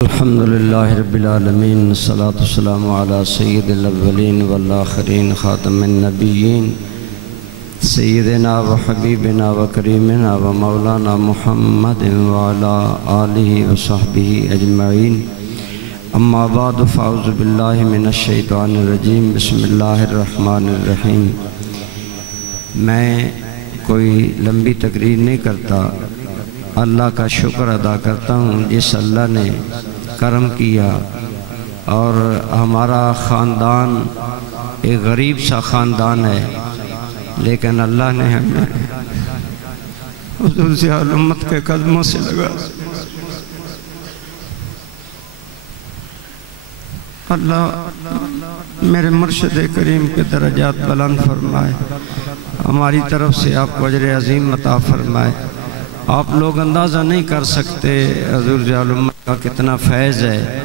الحمدللہ رب العالمین والصلاة والسلام علی سید الاولین والآخرین خاتم النبیین سیدنا و حبیبنا و کریمنا و مولانا محمد وعلی آلہ و صحبہ اجمعین اما بعد فاعوذ باللہ من الشیطان الرجیم بسم اللہ الرحمن الرحیم۔ میں کوئی لمبی تقریر نہیں کرتا، اللہ کا شکر ادا کرتا ہوں جس اللہ نے کرم کیا اور ہمارا خاندان ایک غریب سا خاندان ہے، لیکن اللہ نے ہمیں حضور ضیاء الامت کے قدموں سے لگا۔ اللہ میرے مرشد کریم کے درجات بلند فرمائے، ہماری طرف سے آپ کو اجر عظیم عطا فرمائے۔ آپ لوگ اندازہ نہیں کر سکتے حضور ضیاء الامت کا کتنا فیض ہے۔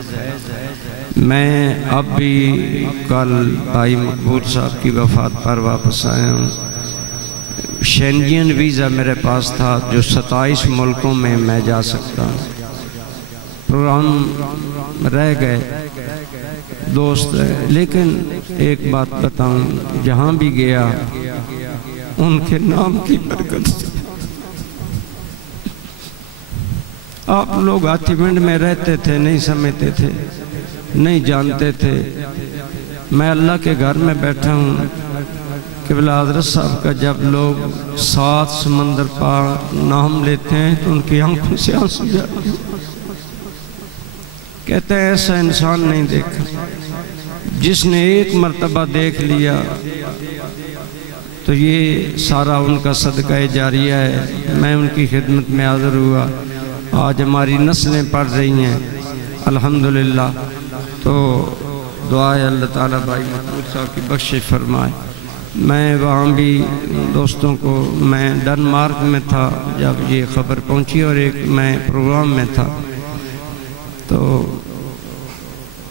میں اب بھی کل بھائی مقبول صاحب کی وفات پر واپس آیا ہوں۔ شینجین ویزا میرے پاس تھا جو 27 ملکوں میں میں جا سکتا ہوں۔ پروگرام رہ گئے، دوست رہے، لیکن ایک بات بتاؤں، جہاں بھی گیا ان کے نام کی برکت سے۔ آپ لوگ آچیمنٹ میں رہتے تھے، نہیں سمجھتے تھے، نہیں جانتے تھے۔ میں اللہ کے گھر میں بیٹھا ہوں، قبلہ حضرت صاحب کا جب لوگ 7 سمندر پار نام لیتے ہیں تو ان کی آنکھوں سے آنسو جاتے ہیں۔ کہتے ہیں ایسا انسان نہیں دیکھا، جس نے ایک مرتبہ دیکھ لیا تو یہ سارا ان کا صدقہ جاریہ ہے۔ میں ان کی خدمت میں حاضر ہوا، آج ہماری نسلیں پڑھ رہی ہیں الحمدللہ۔ تو دعا ہے اللہ تعالیٰ بھائی مقبول صاحب کی بخشش فرمائے۔ میں وہاں بھی دوستوں کو، میں ڈنمارک میں تھا جب یہ خبر پہنچی اور ایک میں پروگرام میں تھا، تو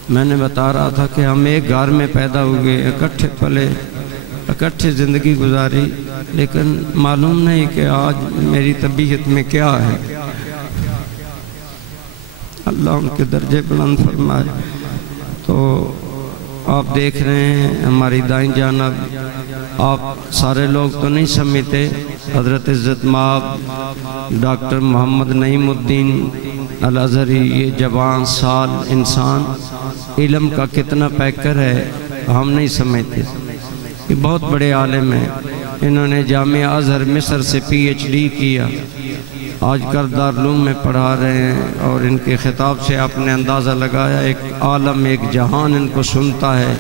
میں نے بتا رہا تھا کہ ہم ایک گھر میں پیدا ہوئے، اکٹھے پلے، اکٹھے زندگی گزاری، لیکن معلوم نہیں کہ آج میری طبیعت میں کیا ہے۔ اللہ ان کے درجے بلند فرمائے۔ تو آپ دیکھ رہے ہیں ہماری دائیں جانب، آپ سارے لوگ تو نہیں سمجھتے، حضرت عزت مآب ڈاکٹر محمد نعیم الدین الازہری، یہ جوان سال انسان، علم کا کتنا پیکر ہے ہم نہیں سمجھتے۔ یہ بہت بڑے عالم ہیں، انہوں نے جامعہ ازہر مصر سے PhD کیا، آج کل دارالعلوم میں پڑھا رہے ہیں، اور ان کے خطاب سے آپ نے اندازہ لگایا ایک عالم، ایک جہان ان کو سنتا ہے۔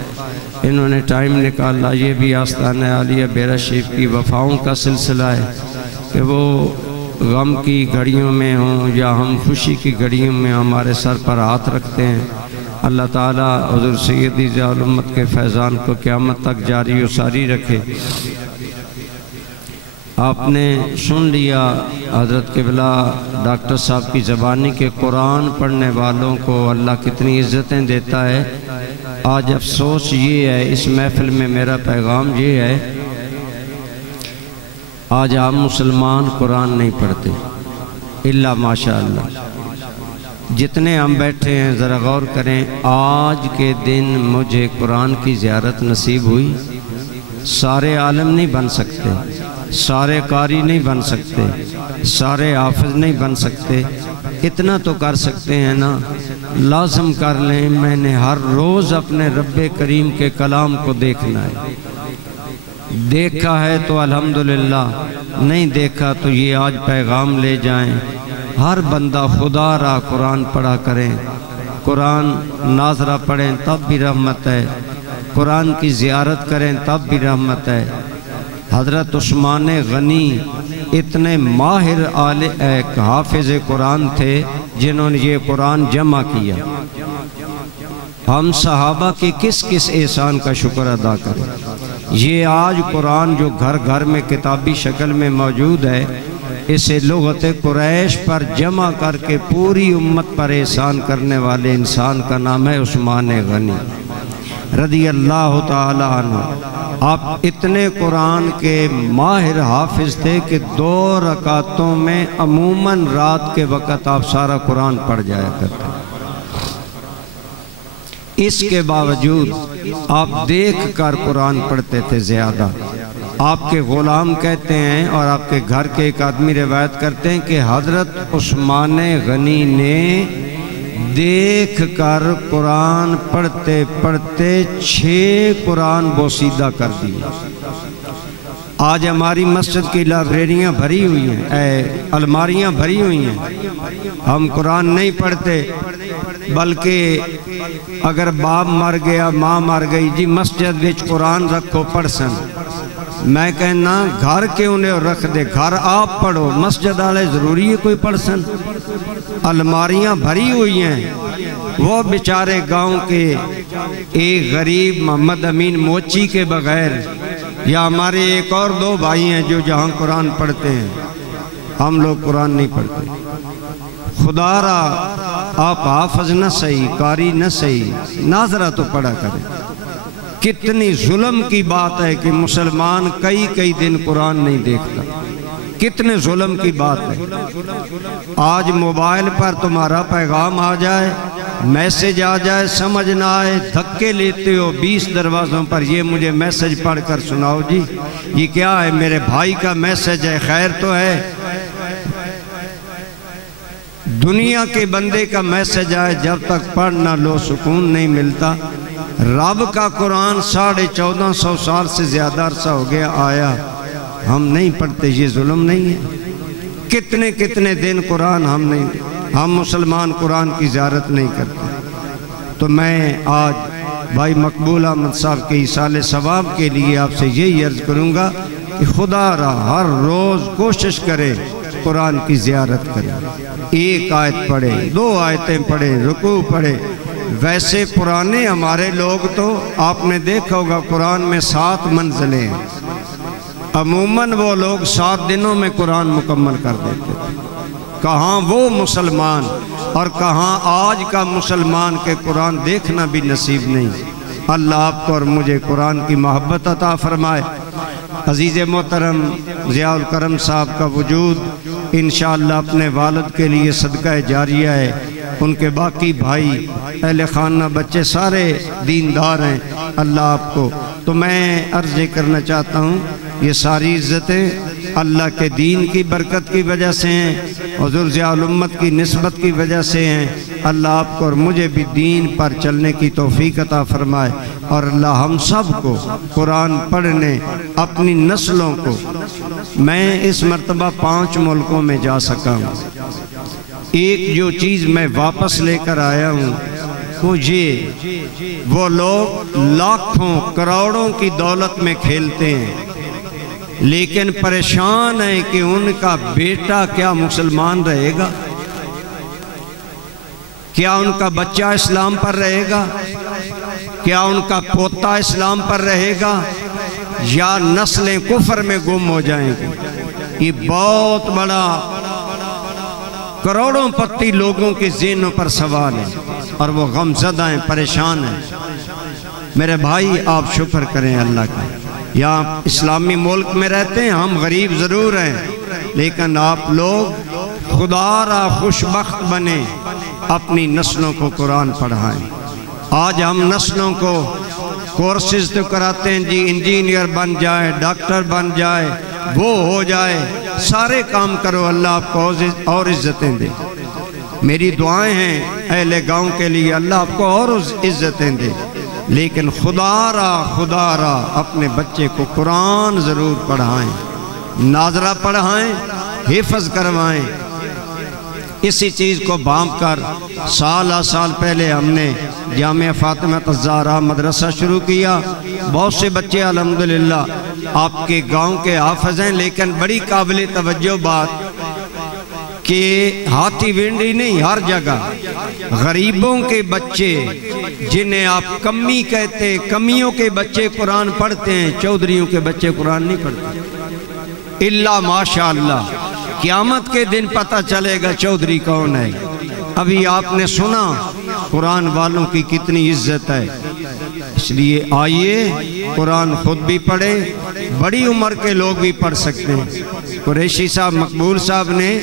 انہوں نے ٹائم نکالا، یہ بھی آستانہ عالیہ بیرہ شریف کی وفاؤں کا سلسلہ ہے کہ وہ غم کی گھڑیوں میں ہوں یا ہم خوشی کی گھڑیوں میں ہمارے سر پر ہاتھ رکھتے ہیں۔ اللہ تعالیٰ حضور سیدی ضیاء الامت کے فیضان کو قیامت تک جاری و ساری رکھے۔ آپ نے سن لیا حضرت قبلہ ڈاکٹر صاحب کی زبانی کے قرآن پڑھنے والوں کو اللہ کتنی عزتیں دیتا ہے۔ آج افسوس یہ ہے، اس محفل میں میرا پیغام یہ ہے، آج آپ مسلمان قرآن نہیں پڑھتے الا ماشاءاللہ۔ جتنے ہم بیٹھے ہیں ذرا غور کریں، آج کے دن مجھے قرآن کی زیارت نصیب ہوئی۔ سارے عالم نہیں بن سکتے، سارے قاری نہیں بن سکتے، سارے حافظ نہیں بن سکتے، اتنا تو کر سکتے ہیں نا، لازم کر لیں میں نے ہر روز اپنے رب کریم کے کلام کو دیکھنا ہے۔ دیکھا ہے تو الحمدللہ، نہیں دیکھا تو یہ آج پیغام لے جائیں، ہر بندہ خدا را قرآن پڑھا کریں، قرآن ناظرہ پڑھیں تب بھی رحمت ہے، قرآن کی زیارت کریں تب بھی رحمت ہے۔ حضرت عثمان غنی اتنے ماہر حافظ قرآن تھے جنہوں نے یہ قرآن جمع کیا۔ ہم صحابہ کی کس کس احسان کا شکر ادا کریں۔ یہ آج قرآن جو گھر گھر میں کتابی شکل میں موجود ہے، اسے لغت قریش پر جمع کر کے پوری امت پر احسان کرنے والے انسان کا نام ہے عثمان غنی رضی اللہ تعالی عنہ۔ آپ اتنے قرآن کے ماہر حافظ تھے کہ 2 رکعتوں میں عموماً رات کے وقت آپ سارا قرآن پڑھ جایا کرتے۔ اس کے باوجود آپ دیکھ کر قرآن پڑھتے تھے زیادہ۔ آپ کے غلام کہتے ہیں اور آپ کے گھر کے ایک آدمی روایت کرتے ہیں کہ حضرت عثمان غنی نے دیکھ کر قرآن پڑھتے پڑھتے 6 قرآن بوسیدہ کر دیا۔ آج ہماری مسجد کی لائبریریاں بھری ہوئی ہیں، الماریاں بھری ہوئی ہیں، ہم قرآن نہیں پڑھتے، بلکہ اگر باپ مر گیا ماں مر گئی جی مسجد وچ قرآن رکھو پڑھ سن، میں کہنا گھر کیوں نے رکھ دے، گھر آپ پڑھو، مسجد والے ضروری ہے کوئی پڑھ سن۔ الماریاں بھری ہوئی ہیں۔ وہ بیچارے گاؤں کے ایک غریب محمد امین موچی کے بغیر، یا ہمارے ایک اور 2 بھائی ہیں جو جہاں قرآن پڑھتے ہیں، ہم لوگ قرآن نہیں پڑھتے۔ خدا را آپ حافظ نہ صحیح، قاری نہ صحیح، ناظرہ تو پڑھا کریں۔ کتنی ظلم کی بات ہے کہ مسلمان کئی دن قرآن نہیں دیکھتا، کتنے ظلم کی بات ہے۔ آج موبائل پر تمہارا پیغام آ جائے، میسج آ جائے، سمجھ نہ آئے، دھکے لیتے ہو 20 دروازوں پر، یہ مجھے میسج پڑھ کر سناؤ جی، یہ کیا ہے، میرے بھائی کا میسج ہے، خیر تو ہے۔ دنیا کے بندے کا میسج آئے، جب تک پڑھ نہ لو سکون نہیں ملتا۔ رب کا قرآن 1450 سال سے زیادہ عرصہ ہو گیا آیا، ہم نہیں پڑھتے، یہ ظلم نہیں ہے؟ کتنے دن قرآن ہم مسلمان قرآن کی زیارت نہیں کرتے۔ تو میں آج بھائی مقبول احمد صاحب کے ایصال ثواب کے لیے آپ سے یہی عرض کروں گا کہ خدا را ہر روز کوشش کرے قرآن کی زیارت کرے، 1 آیت پڑھے، 2 آیتیں پڑھے، رکوع پڑھے۔ ویسے پرانے ہمارے لوگ تو آپ نے دیکھا ہوگا قرآن میں 7 منزلیں ہیں، عموماً وہ لوگ 7 دنوں میں قرآن مکمل کر دیتے تھے۔ کہاں وہ مسلمان اور کہاں آج کا مسلمان کے قرآن دیکھنا بھی نصیب نہیں۔ اللہ آپ کو اور مجھے قرآن کی محبت عطا فرمائے۔ عزیز محترم ضیاء الکرم صاحب کا وجود انشاءاللہ اپنے والد کے لیے صدقہ جاریہ ہے، ان کے باقی بھائی اہل خانہ بچے سارے دیندار ہیں، اللہ آپ کو۔ تو میں عرض کرنا چاہتا ہوں یہ ساری عزتیں اللہ کے دین کی برکت کی وجہ سے ہیں، حضور ضیاء الامت کی نسبت کی وجہ سے ہیں۔ اللہ آپ کو اور مجھے بھی دین پر چلنے کی توفیق عطا فرمائے، اور اللہ ہم سب کو قرآن پڑھنے، اپنی نسلوں کو۔ میں اس مرتبہ 5 ملکوں میں جا سکا ہوں۔ ایک جو چیز میں واپس لے کر آیا ہوں وہ یہ، وہ لوگ لاکھوں کروڑوں کی دولت میں کھیلتے ہیں لیکن پریشان ہیں کہ ان کا بیٹا کیا مسلمان رہے گا، کیا ان کا بچہ اسلام پر رہے گا، کیا ان کا پوتا اسلام پر رہے گا، یا نسلیں کفر میں گم ہو جائیں گی۔ یہ بہت بڑا کروڑوں پتی لوگوں کے ذہنوں پر سوال ہے، اور وہ غمزدہ ہیں، پریشان ہیں۔ میرے بھائی آپ شکر کریں اللہ کا، یہاں اسلامی ملک میں رہتے ہیں، ہم غریب ضرور ہیں، لیکن آپ لوگ خدا را خوشبخت بنیں، اپنی نسلوں کو قرآن پڑھائیں۔ آج ہم نسلوں کو کورسز تو کراتے ہیں جی، انجینئر بن جائے، ڈاکٹر بن جائے، وہ ہو جائے، سارے کام کرو، اللہ آپ کو اور عزتیں دے۔ میری دعائیں ہیں اہل گاؤں کے لیے، اللہ آپ کو اور عزتیں دے، لیکن خدا را اپنے بچے کو قرآن ضرور پڑھائیں، ناظرہ پڑھائیں، حفظ کروائیں۔ اسی چیز کو بھانپ کر سال پہلے ہم نے جامعہ فاطمہ الزہرا مدرسہ شروع کیا۔ بہت سے بچے الحمدللہ آپ کے گاؤں کے حافظ ہیں، لیکن بڑی قابل توجہ بات کہ ہاتھی وینڈی نہیں، ہر جگہ غریبوں کے بچے جنہیں آپ کمی کہتے، کمیوں کے بچے قرآن پڑھتے ہیں، چودھریوں کے بچے قرآن نہیں پڑھتے۔ اللہ ماشاءاللہ قیامت کے دن پتہ چلے گا چودھری کون ہے۔ ابھی آپ نے سنا قرآن والوں کی کتنی عزت ہے، اس لیے آئیے قرآن خود بھی پڑھے، بڑی عمر کے لوگ بھی پڑھ سکتے ہیں۔ قریشی صاحب مقبول صاحب نے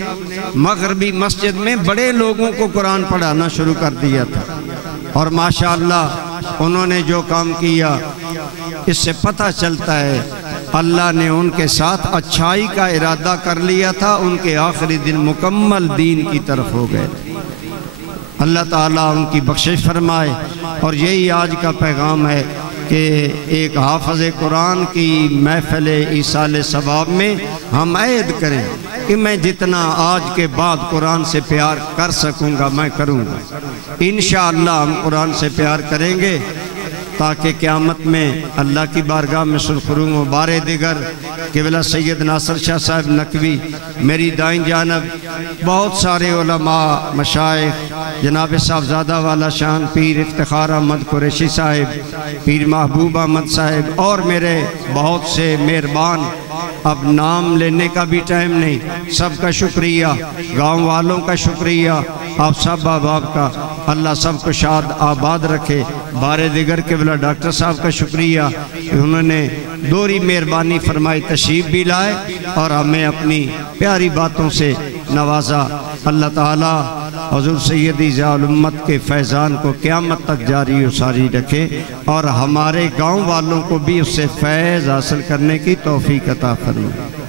مغربی مسجد میں بڑے لوگوں کو قرآن پڑھانا شروع کر دیا تھا، اور ماشاءاللہ انہوں نے جو کام کیا اس سے پتہ چلتا ہے اللہ نے ان کے ساتھ اچھائی کا ارادہ کر لیا تھا، ان کے آخری دن مکمل دین کی طرف ہو گئے۔ اللہ تعالیٰ ان کی بخشش فرمائے۔ اور یہی آج کا پیغام ہے کہ ایک حافظ قرآن کی محفل ایصال ثواب میں ہم عہد کریں کہ میں جتنا آج کے بعد قرآن سے پیار کر سکوں گا میں کروں گا۔ انشاءاللہ ہم قرآن سے پیار کریں گے تاکہ قیامت میں اللہ کی بارگاہ میں سرخرو و بار دیگر قبلہ سید ناصر شاہ صاحب نقوی، میری دائیں جانب بہت سارے علماء مشائخ، جناب صاحبزادہ والا شان پیر افتخار احمد قریشی صاحب، پیر محبوب احمد صاحب اور میرے بہت سے مہربان، اب نام لینے کا بھی ٹائم نہیں، سب کا شکریہ، گاؤں والوں کا شکریہ، آپ سب احباب کا، اللہ سب کو شاد آباد رکھے۔ بار دیگر قبلہ ڈاکٹر صاحب کا شکریہ کہ انہوں نے دوری مہربانی فرمائی، تشریف بھی لائے اور ہمیں اپنی پیاری باتوں سے نوازا۔ اللہ تعالیٰ حضور سیدی ضیاء الامت کے فیضان کو قیامت تک جاری و ساری رکھے اور ہمارے گاؤں والوں کو بھی اس سے فیض حاصل کرنے کی توفیق عطا فرمائے۔